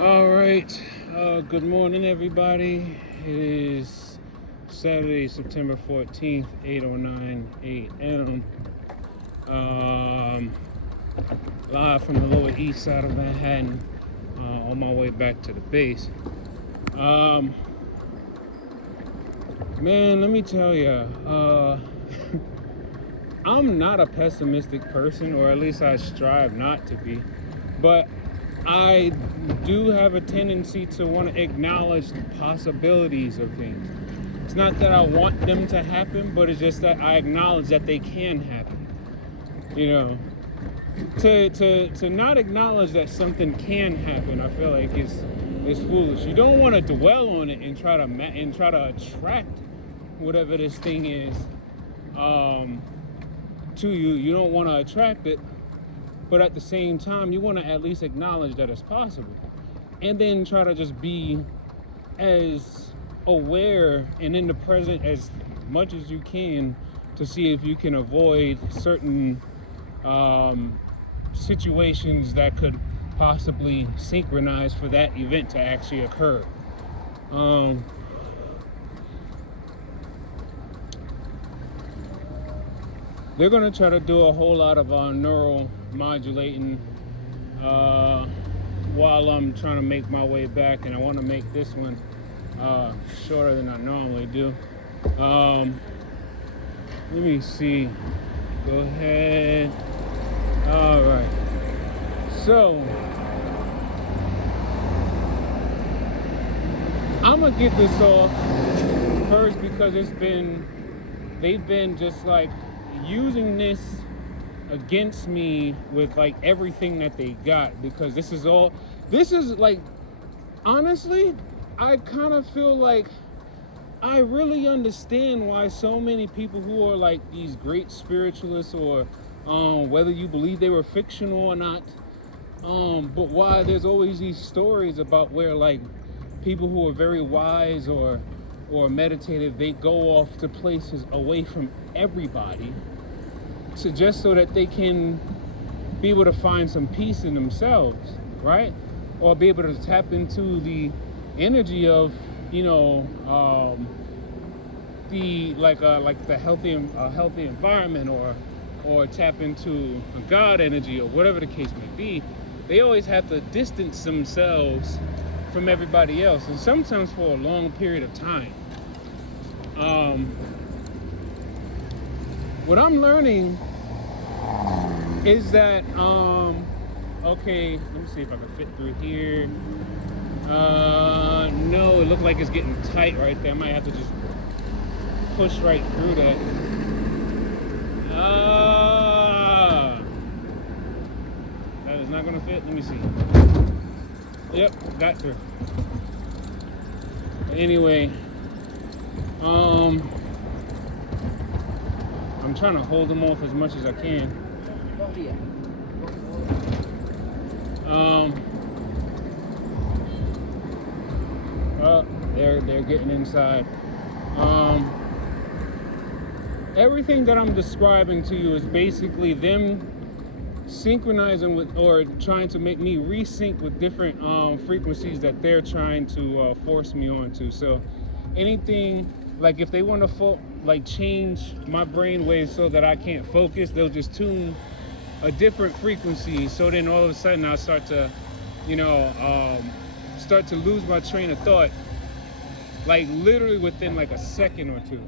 All right. Good morning, everybody. It is Saturday, September 14th, 8:09 a.m. Um, Live from the Lower East Side of Manhattan, on my way back to the base. Man, let me tell you, I'm not a pessimistic person, or at least I strive not to be. But I do have a tendency to want to acknowledge the possibilities of things. It's not that I want them to happen, but it's just that I acknowledge that they can happen. You know, to not acknowledge that something can happen, I feel like is foolish. You don't want to dwell on it and try to attract whatever this thing is to you. You don't want to attract it. But at the same time, you want to at least acknowledge that it's possible. And then try to just be as aware and in the present as much as you can to see if you can avoid certain situations that could possibly synchronize for that event to actually occur. They're going to try to do a whole lot of neural modulating while I'm trying to make my way back, and I want to make this one shorter than I normally do. Let me see. Go ahead. All right. So I'm gonna get this off first because they've been just like using this against me with like everything that they got, because this is like, honestly, I kind of feel like I really understand why so many people who are like these great spiritualists, or whether you believe they were fictional or not, but why there's always these stories about where like people who are very wise or meditative, they go off to places away from everybody, just so that they can be able to find some peace in themselves, right? Or be able to tap into the energy of, the healthy environment, or tap into a God energy, or whatever the case may be. They always have to distance themselves from everybody else, and sometimes for a long period of time. What I'm learning is that, okay, let me see if I can fit through here. No, it looked like it's getting tight right there. I might have to just push right through that. That is not gonna fit. Let me see. Yep, got through. Anyway, I'm trying to hold them off as much as I can. They're getting inside. Everything that I'm describing to you is basically them synchronizing with, or trying to make me resync with different frequencies that they're trying to force me onto. So anything, like if they want to change my brain waves so that I can't focus, they'll just tune a different frequency. So then all of a sudden I start to, start to lose my train of thought, like literally within like a second or two.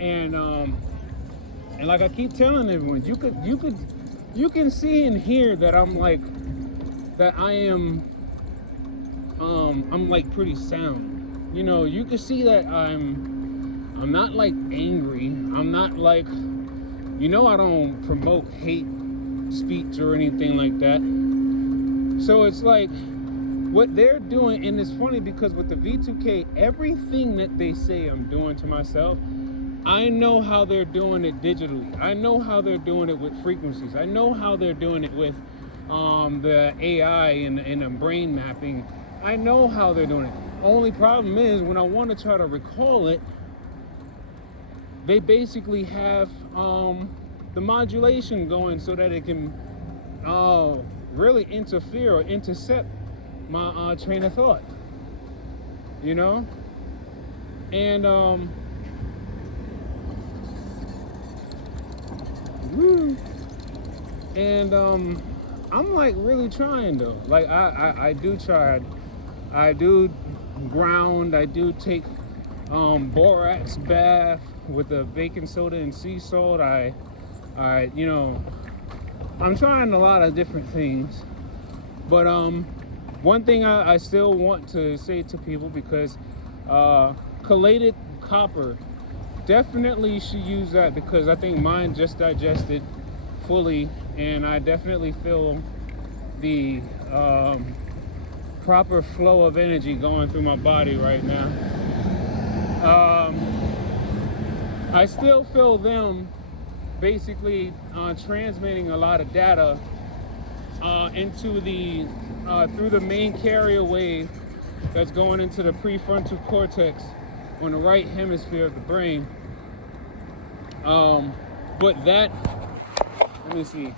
And like I keep telling everyone, you can see and hear that I'm like, that I am, I'm like pretty sound. You can see that I'm not like angry. I'm not like, I don't promote hate speech or anything like that. So it's like what they're doing, and it's funny because with the V2K, everything that they say I'm doing to myself, I know how they're doing it digitally. I know how they're doing it with frequencies. I know how they're doing it with the AI and the brain mapping. I know how they're doing it. Only problem is when I want to try to recall it, they basically have the modulation going so that it can really interfere or intercept my train of thought, you know? And woo. And I'm like really trying though. Like I do try. I do ground. I do take borax bath with the baking soda and sea salt. I you know, I'm trying a lot of different things. But one thing I still want to say to people, because chelated copper, definitely should use that, because I think mine just digested fully, and I definitely feel the proper flow of energy going through my body right now. I still feel them basically transmitting a lot of data into the through the main carrier wave that's going into the prefrontal cortex on the right hemisphere of the brain. But that, let me see.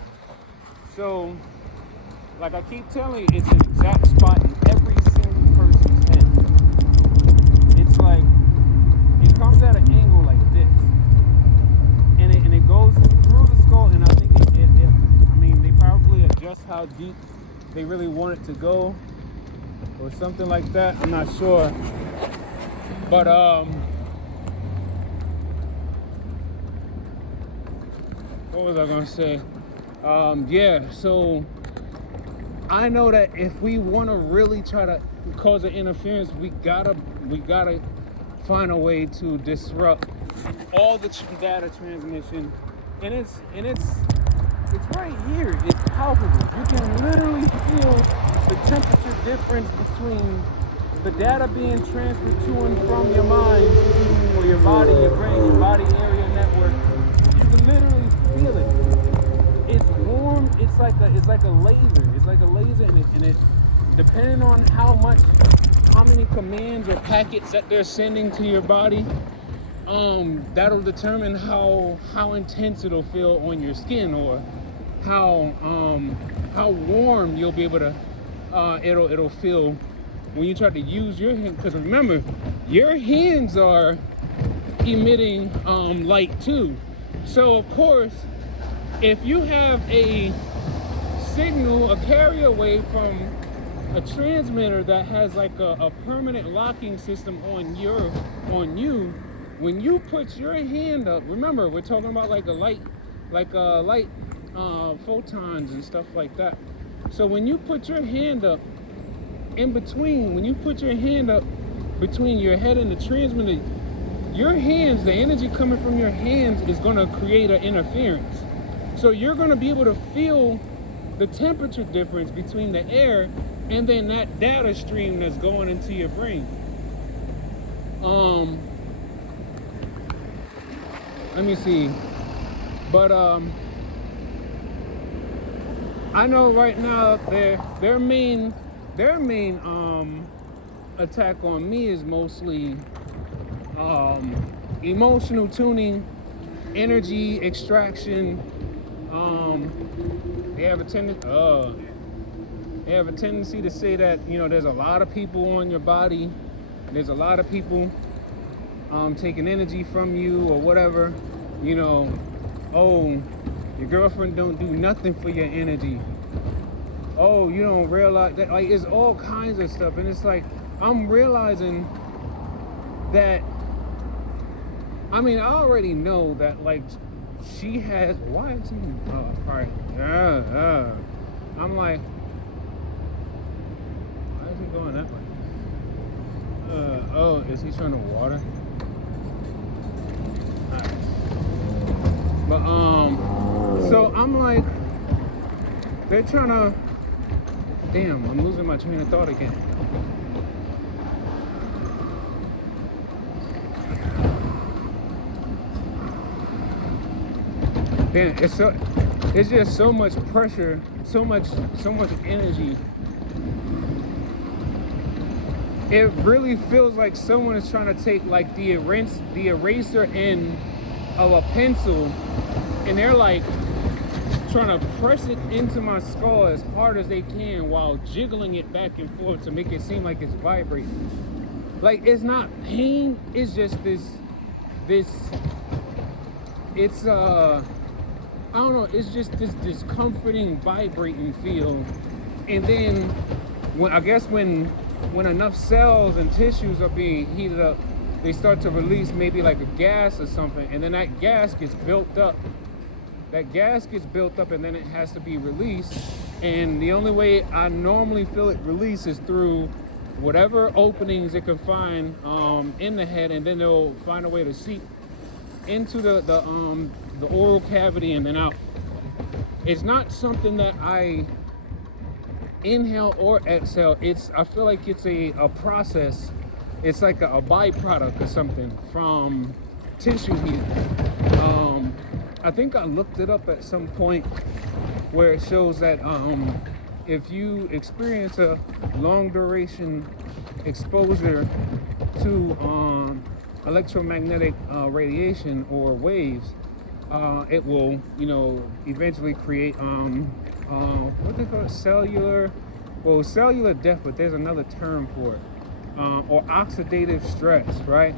So, like I keep telling you, it's an exact spot in every single person's head. It's like, it comes at an angle like this. And it goes through the skull, and I think I mean, they probably adjust how deep they really want it to go, or something like that. I'm not sure. But, what was I gonna say? Yeah, so I know that if we want to really try to cause an interference, we gotta find a way to disrupt all the data transmission, and it's right here. It's palpable. You can literally feel the temperature difference between the data being transferred to and from your mind, or your body, your brain, your body area network. You can literally feel it. It's warm. It's like a laser. It's like a laser, and it depending on how many commands or packets that they're sending to your body, that'll determine how intense it'll feel on your skin, or how warm you'll be able to it'll feel when you try to use your hand. Because remember, your hands are emitting light too. So of course, if you have a signal, a carrier wave from a transmitter that has like a permanent locking system on you, when you put your hand up, remember we're talking about like light photons and stuff like that. So when you put your hand up when you put your hand up between your head and the transmitter, your hands, the energy coming from your hands is going to create an interference. So you're going to be able to feel the temperature difference between the air and then that data stream that's going into your brain. Let me see. But I know right now their main attack on me is mostly emotional tuning, energy extraction. They have a tendency to say that, you know, there's a lot of people on your body, there's a lot of people taking energy from you or whatever. You know, oh, your girlfriend don't do nothing for your energy. Oh, you don't realize that, like, it's all kinds of stuff. And it's like, I'm realizing that, I mean, I already know that, like, she has, why is he, all right, I'm like, why is he going that way? Oh, is he trying to water? All right. But, so I'm like, they're trying to, damn, I'm losing my train of thought again. Damn, it's just so much pressure, so much energy. It really feels like someone is trying to take like the eraser end of a pencil, and they're like trying to press it into my skull as hard as they can while jiggling it back and forth to make it seem like it's vibrating. Like, it's not pain, it's just it's I don't know, it's just this discomforting, vibrating feel. And then when enough cells and tissues are being heated up, they start to release maybe like a gas or something, and then that gas gets built up. And then it has to be released. And the only way I normally feel it release is through whatever openings it can find in the head, and then they'll find a way to seep into the oral cavity and then out. It's not something that I inhale or exhale. I feel like it's a process. It's like a byproduct or something from tissue heating. I think I looked it up at some point where it shows that if you experience a long duration exposure to electromagnetic radiation or waves, it will, eventually create what they call it, cellular death, but there's another term for it, or oxidative stress, right?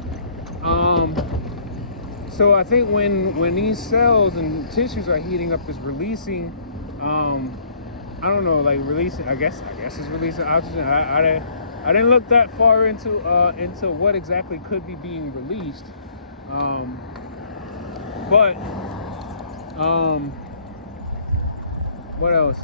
So I think when these cells and tissues are heating up, it's releasing, I don't know, like releasing. I guess it's releasing oxygen. I didn't look that far into what exactly could be being released, but what else?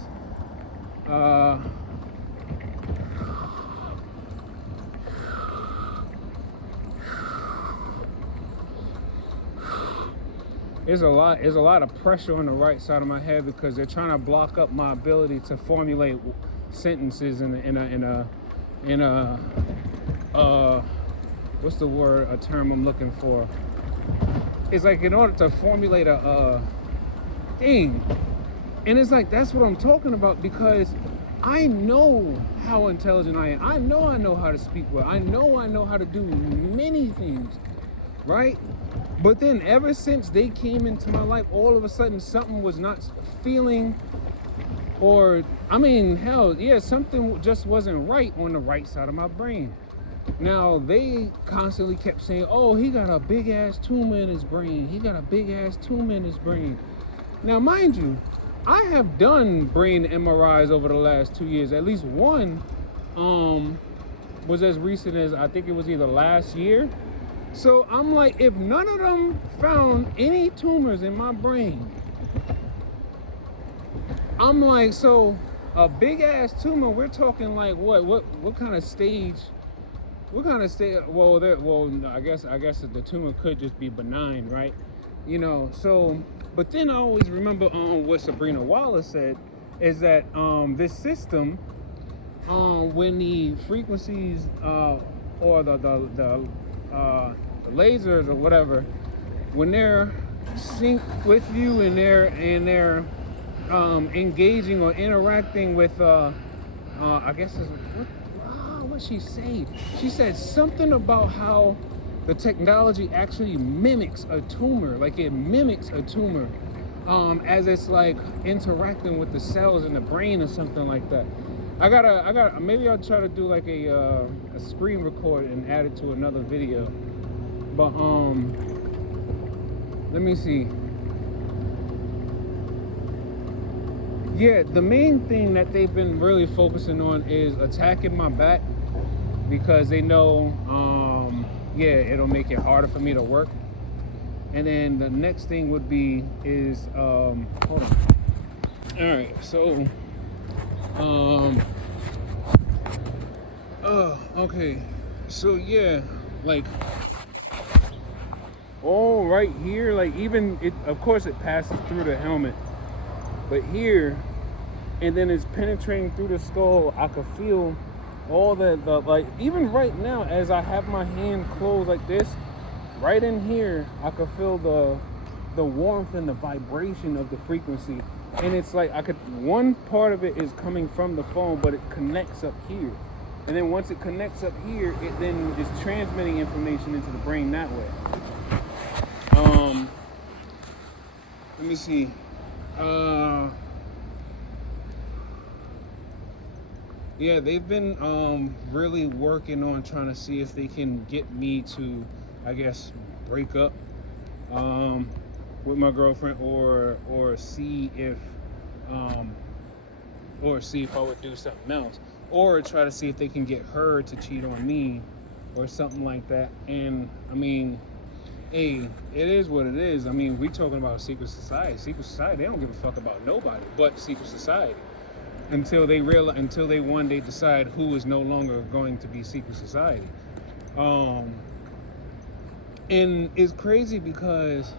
There's a lot of pressure on the right side of my head because they're trying to block up my ability to formulate sentences in a what's the word? A term I'm looking for. It's like in order to formulate a thing, and it's like that's what I'm talking about, because I know how intelligent I am. I know how to speak well. I know how to do many things, right? But then ever since they came into my life, all of a sudden something was not feeling, or something just wasn't right on the right side of my brain. Now they constantly kept saying, oh, he got a big ass tumor in his brain. Now mind you, I have done brain MRIs over the last 2 years. At least one was as recent as, I think it was either last year. So I'm like, if none of them found any tumors in my brain, I'm like, so a big ass tumor, we're talking like what kind of stage? Well, I guess the tumor could just be benign, right? So, but then I always remember what Sabrina Wallace said, is that this system, when the frequencies or the lasers or whatever, when they're synced with you and they're engaging or interacting with I guess is what she say? She said something about how the technology actually mimics a tumor, like it mimics a tumor as it's like interacting with the cells in the brain or something like that. I gotta maybe I'll try to do like a screen record and add it to another video. But let me see. Yeah, the main thing that they've been really focusing on is attacking my back, because they know it'll make it harder for me to work. And then the next thing would be is hold on. All right, so okay, so yeah, like all right here, like even it, of course it passes through the helmet, but here, and then it's penetrating through the skull. I could feel all the like, even right now as I have my hand closed like this, right in here, I could feel the warmth and the vibration of the frequency. And it's like one part of it is coming from the phone, but it connects up here. And then once it connects up here, it then is transmitting information into the brain that way. Let me see. Yeah, they've been really working on trying to see if they can get me to, I guess, break up um, with my girlfriend, um, or see if I would do something else, or try to see if they can get her to cheat on me, or something like that. And I mean, hey, it is what it is. I mean, we talking about secret society. Secret society, they don't give a fuck about nobody but secret society until they one day decide who is no longer going to be secret society. Um, and it's crazy because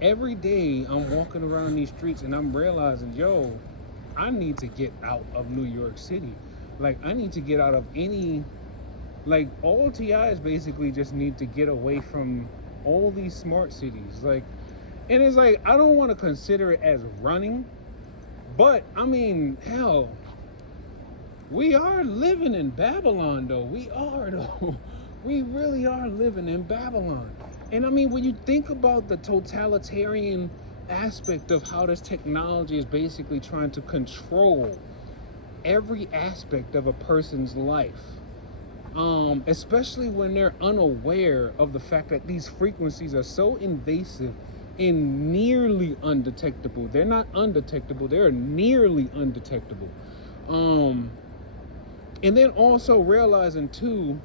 every day I'm walking around these streets and I'm realizing, yo, I need to get out of New York City. Like, I need to get out of any, like, all TIs basically just need to get away from all these smart cities. Like, and it's like, I don't want to consider it as running, but I mean, hell, we are living in Babylon, though. We are, though. We really are living in Babylon. And I mean, when you think about the totalitarian aspect of how this technology is basically trying to control every aspect of a person's life, especially when they're unaware of the fact that these frequencies are so invasive and nearly undetectable. They're not undetectable, they're nearly undetectable. And then also realizing too,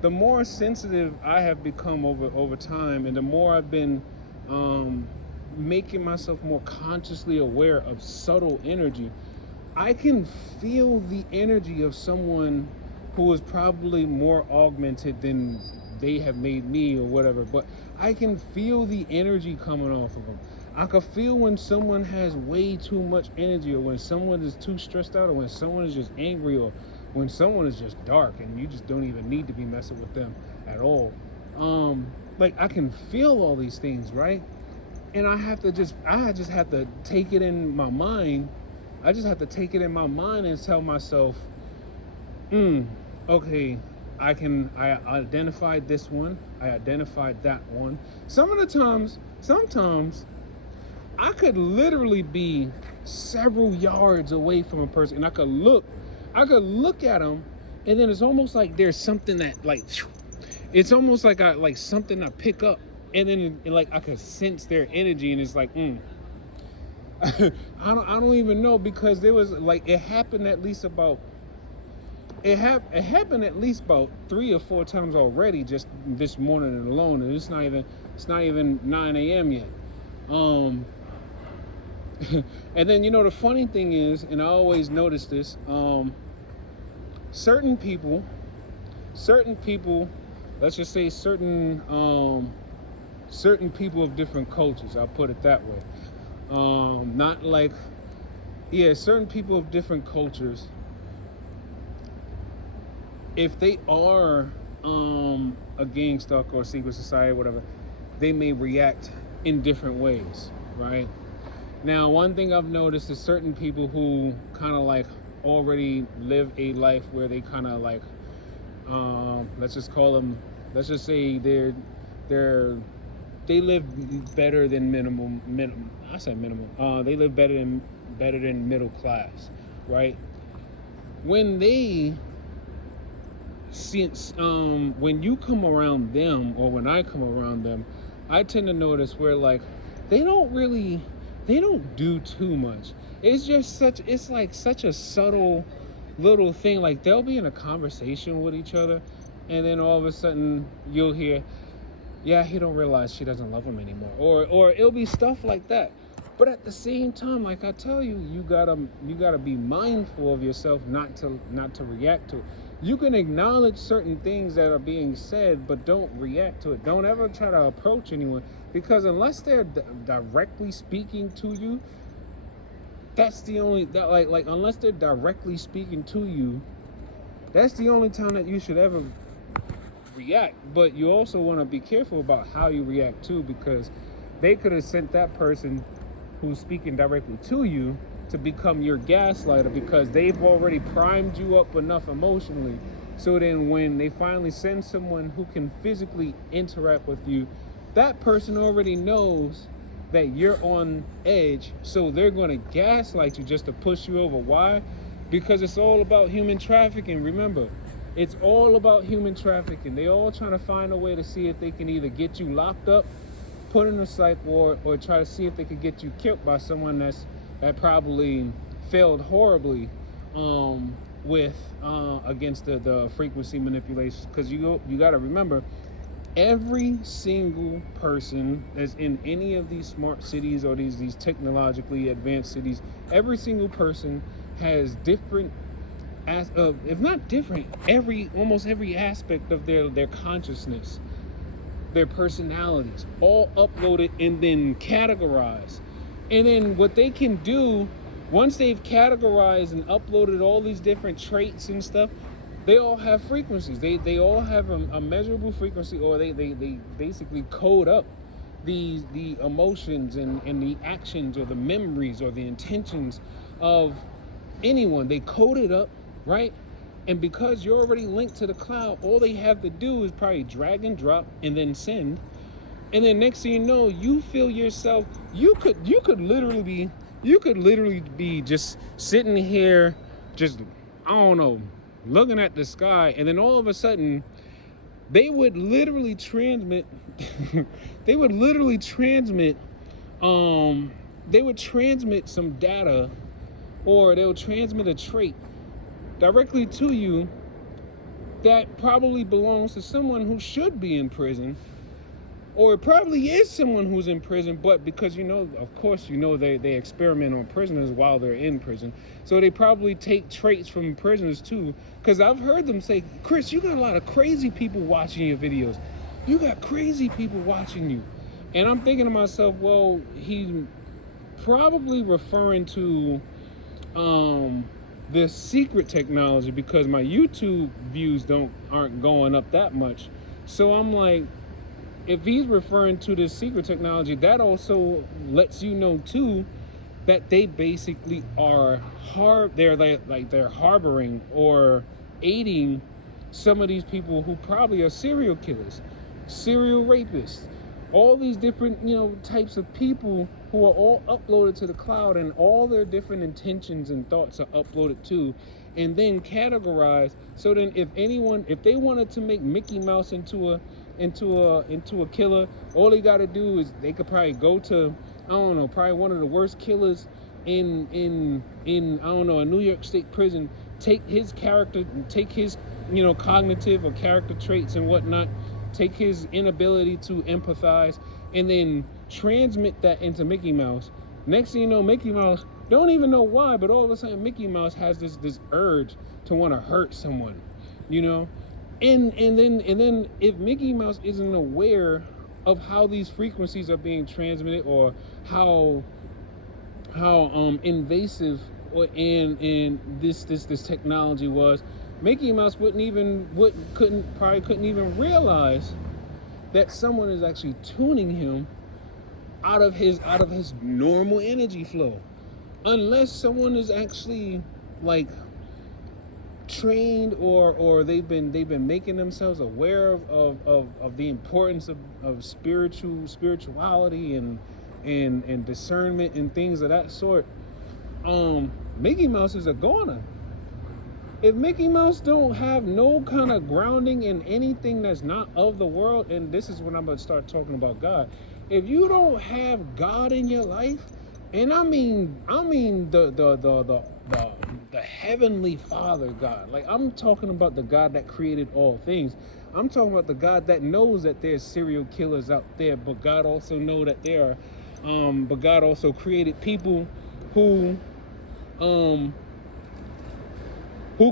the more sensitive I have become over time, and the more I've been making myself more consciously aware of subtle energy, I can feel the energy of someone who is probably more augmented than they have made me or whatever, but I can feel the energy coming off of them. I can feel when someone has way too much energy, or when someone is too stressed out, or when someone is just angry, or when someone is just dark and you just don't even need to be messing with them at all. Like, I can feel all these things, right? And I just have to take it in my mind. I just have to take it in my mind and tell myself, okay, I identified this one, I identified that one. Sometimes I could literally be several yards away from a person, and I could look at them, and then it's almost like there's something that, like, it's almost like something I pick up, and then like I could sense their energy, and it's like, I don't even know, because there was like, it happened at least about 3 or 4 times already just this morning alone, and it's not even 9 a.m. yet. And then, the funny thing is, and I always notice this, certain people, let's just say certain people of different cultures, I'll put it that way. Not like, yeah, certain people of different cultures, if they are a gang stalker or secret society or whatever, they may react in different ways, right? Now, one thing I've noticed is certain people who kind of like already live a life where they kind of like, let's just say they live better than minimum. I said minimum. They live better than middle class, right? When you come around them, or when I come around them, I tend to notice where, like, they don't do too much. It's like such a subtle little thing. Like, they'll be in a conversation with each other, and then all of a sudden you'll hear, yeah, he don't realize she doesn't love him anymore, or it'll be stuff like that. But at the same time, like I tell you, you gotta be mindful of yourself not to react to it. You can acknowledge certain things that are being said, but don't react to it. Don't ever try to approach anyone, because unless they're directly speaking to you, that's the only unless they're directly speaking to you, that's the only time that you should ever react. But you also want to be careful about how you react too, because they could have sent that person who's speaking directly to you to become your gaslighter, because they've already primed you up enough emotionally. So then when they finally send someone who can physically interact with you, that person already knows that you're on edge, so they're going to gaslight you just to push you over. Why? because it's all about human trafficking. Remember, it's all about human trafficking. They all trying to find a way to see if they can either get you locked up, put in a psych ward, or try to see if they could get you killed by someone that probably failed horribly with against the frequency manipulation. Because you got to remember, every single person that's in any of these smart cities or these technologically advanced cities, every single person has different, if not different, almost every aspect of their consciousness, their personalities, all uploaded and then categorized. And then what they can do, once they've categorized and uploaded all these different traits and stuff, they all have frequencies. They all have a measurable frequency, or they basically code up the emotions and the actions or the memories or the intentions of anyone. They code it up, right? And because you're already linked to the cloud, all they have to do is probably drag and drop and then send. And then next thing you know, you feel yourself, you could literally be just sitting here, just, I don't know, looking at the sky, and then all of a sudden they would literally transmit some data, or they'll transmit a trait directly to you that probably belongs to someone who should be in prison, or it probably is someone who's in prison, but because of course they experiment on prisoners while they're in prison, so they probably take traits from prisoners too. Because I've heard them say, Chris, you got a lot of crazy people watching your videos. You got crazy people watching you. And I'm thinking to myself, well, he's probably referring to this secret technology, because my YouTube views aren't going up that much. So I'm like, if he's referring to this secret technology, that also lets you know too that they basically are they're harboring or aiding some of these people who probably are serial killers, serial rapists, all these different types of people who are all uploaded to the cloud, and all their different intentions and thoughts are uploaded too, and then categorized. So then if they wanted to make Mickey Mouse into a killer, all they got to do is they could probably go to, I don't know, probably one of the worst killers in I don't know, a New York State prison, take his character, take his cognitive or character traits and whatnot, take his inability to empathize, and then transmit that into Mickey Mouse. Next thing you know, Mickey Mouse, don't even know why, but all of a sudden Mickey Mouse has this urge to want to hurt someone, And then if Mickey Mouse isn't aware of how these frequencies are being transmitted, or how invasive and this technology was, Mickey Mouse couldn't even realize that someone is actually tuning him out of his normal energy flow, unless someone is actually like trained, or they've been making themselves aware of the importance of spirituality and discernment and things of that sort. Mickey Mouse is a goner. If Mickey Mouse don't have no kind of grounding in anything that's not of the world, and this is when I'm going to start talking about God. If you don't have God in your life, and I mean the heavenly Father God, like I'm talking about the God that created all things. I'm talking about the God that knows that there's serial killers out there, but God also know that there are, but God also created people who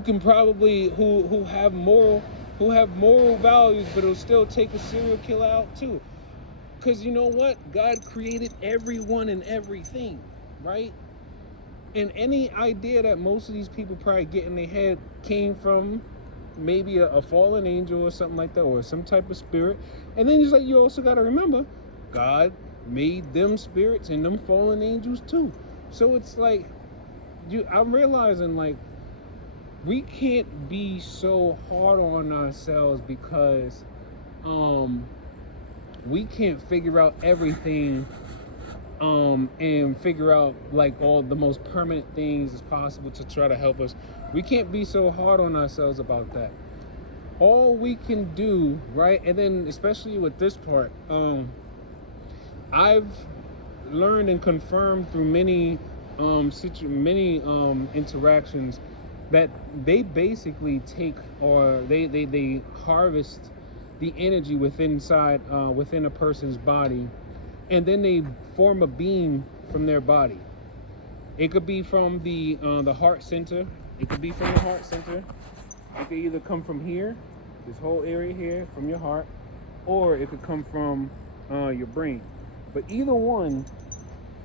can probably who have moral values, but it'll still take a serial killer out too. Because you know what? God created everyone and everything, right? And any idea that most of these people probably get in their head came from maybe a fallen angel or something like that, or some type of spirit. And then you also got to remember, God made them spirits and them fallen angels too. So it's like, I'm realizing, like, we can't be so hard on ourselves because we can't figure out everything and figure out like all the most permanent things as possible to try to help us. We can't be so hard on ourselves about that. All we can do, right? And then especially with this part, I've learned and confirmed through many interactions that they basically take, or they harvest the energy within a person's body, and then they form a beam from their body. It could be from the heart center. It could be from the heart center. It could either come from here, this whole area here, from your heart, or it could come from your brain. But either one,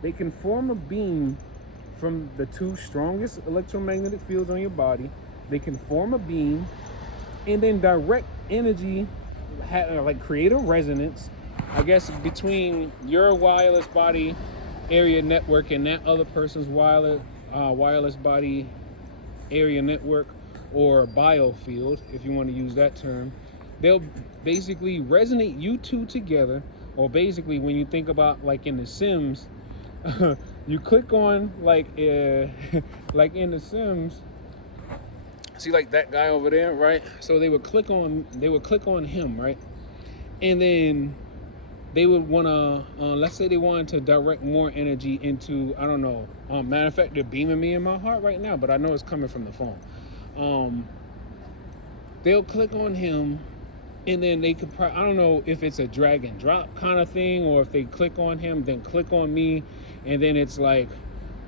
they can form a beam from the two strongest electromagnetic fields on your body. They can form a beam and then direct energy, like create a resonance, I guess, between your wireless body area network and that other person's wireless body area network, or biofield, if you want to use that term. They'll basically resonate you two together, or basically when you think about like in The Sims, you click on like like in The Sims, see like that guy over there, right? So they would click on him, right? And then they would want to, let's say they wanted to direct more energy into, I don't know, matter of fact, they're beaming me in my heart right now, but I know it's coming from the phone. They'll click on him, and then they could I don't know if it's a drag and drop kind of thing, or if they click on him, then click on me, and then it's like,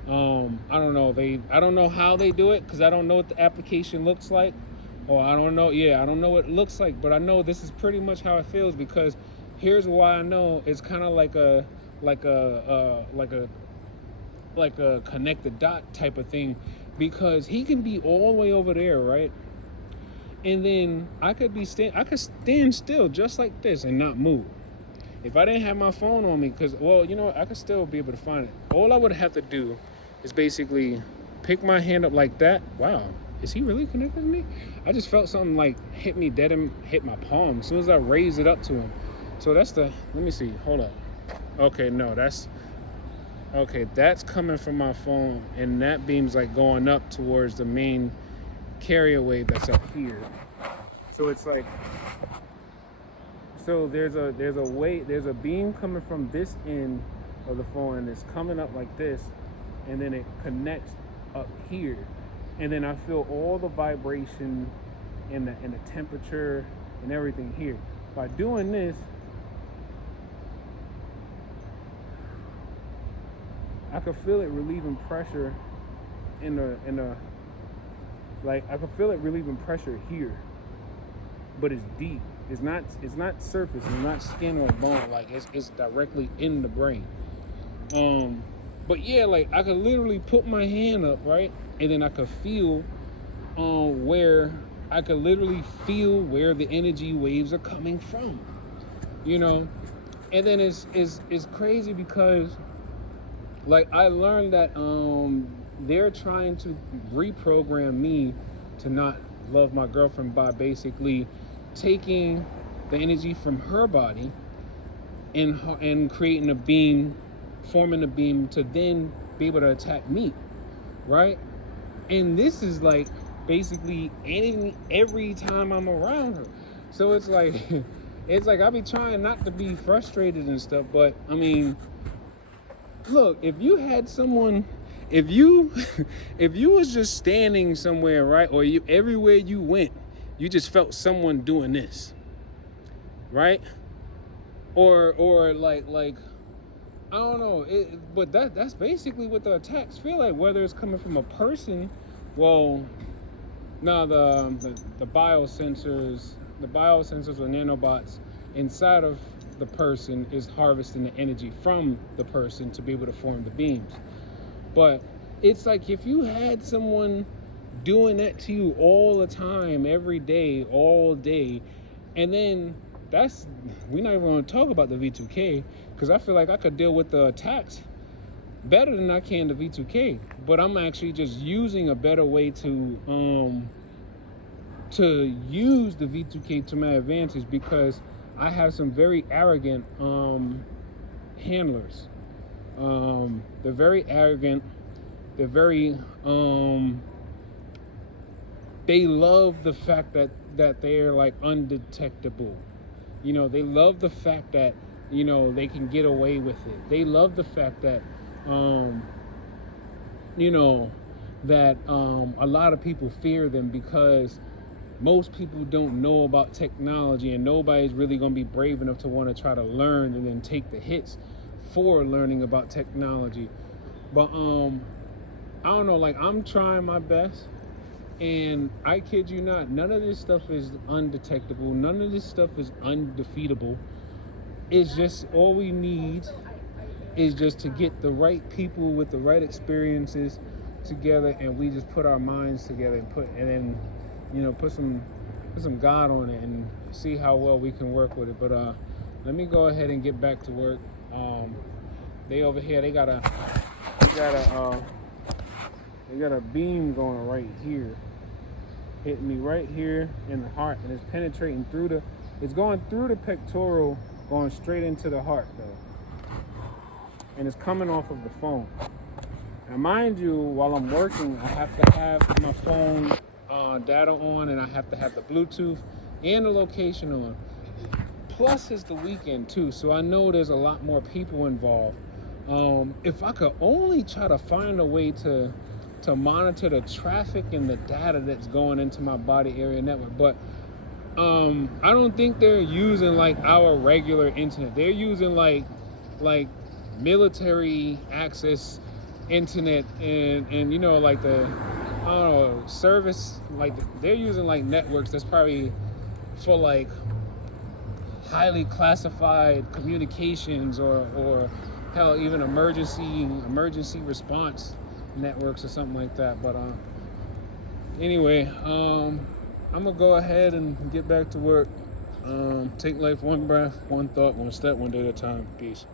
I don't know how they do it, because I don't know what the application looks like, or I don't know what it looks like, but I know this is pretty much how it feels, because here's why I know it's kind of like a connect the dot type of thing, because he can be all the way over there, right? And then I could stand still just like this and not move. If I didn't have my phone on me, because, well, you know, I could still be able to find it. All I would have to do is basically pick my hand up like that. Wow, is he really connected to me? I just felt something like hit my palm as soon as I raised it up to him. So let me see, hold up. Okay, no, that's coming from my phone, and that beam's like going up towards the main carrier wave that's up here. So it's like, so there's a beam coming from this end of the phone, and it's coming up like this, and then it connects up here, and then I feel all the vibration and the temperature and everything here. By doing this, I could feel it relieving pressure I could feel it relieving pressure here, but it's deep. It's not surface. It's not skin or bone. Like it's directly in the brain. But yeah, like I could literally put my hand up, right, and then I could feel where the energy waves are coming from, you know. And then it's crazy because, like, I learned that they're trying to reprogram me to not love my girlfriend by basically taking the energy from her body and creating a beam, forming a beam to then be able to attack me, right? And this is like basically every time I'm around her. So it's like I be trying not to be frustrated and stuff, but I mean, look, if you had someone, if you was just standing somewhere, right, or everywhere you went, you just felt someone doing this, right? Or like I don't know, but that's basically what the attacks feel like, whether it's coming from a person. Well, now the biosensors or nanobots inside of the person is harvesting the energy from the person to be able to form the beams. But it's like if you had someone doing that to you all the time, every day, all day, and then we're not even going to talk about the V2K, because I feel like I could deal with the attacks better than I can the V2K, but I'm actually just using a better way to use the V2K to my advantage, because I have some very arrogant handlers. They're very arrogant. They're very they love the fact that they're like undetectable. They love the fact that they can get away with it. They love the fact that you know that a lot of people fear them, because most people don't know about technology, and nobody's really going to be brave enough to want to try to learn and then take the hits for learning about technology. But I don't know, like, I'm trying my best, and I kid you not, none of this stuff is undetectable, none of this stuff is undefeatable. It's just, all we need is just to get the right people with the right experiences together, and we just put our minds together and then put some God on it and see how well we can work with it. But let me go ahead and get back to work. They over here, they got a beam going right here, hitting me right here in the heart, and it's penetrating it's going through the pectoral, going straight into the heart though, and it's coming off of the phone. Now, mind you, while I'm working, I have to have my phone data on, and I have to have the Bluetooth and the location on. Plus, it's the weekend too, so I know there's a lot more people involved. If I could only try to find a way to monitor the traffic and the data that's going into my body area network, but I don't think they're using like our regular internet. They're using like military access internet, and like the, I don't know, service, like they're using like networks that's probably for like highly classified communications, or hell, even emergency response networks or something like that. But anyway, I'm gonna go ahead and get back to work. Take life one breath, one thought, one step, one day at a time. Peace.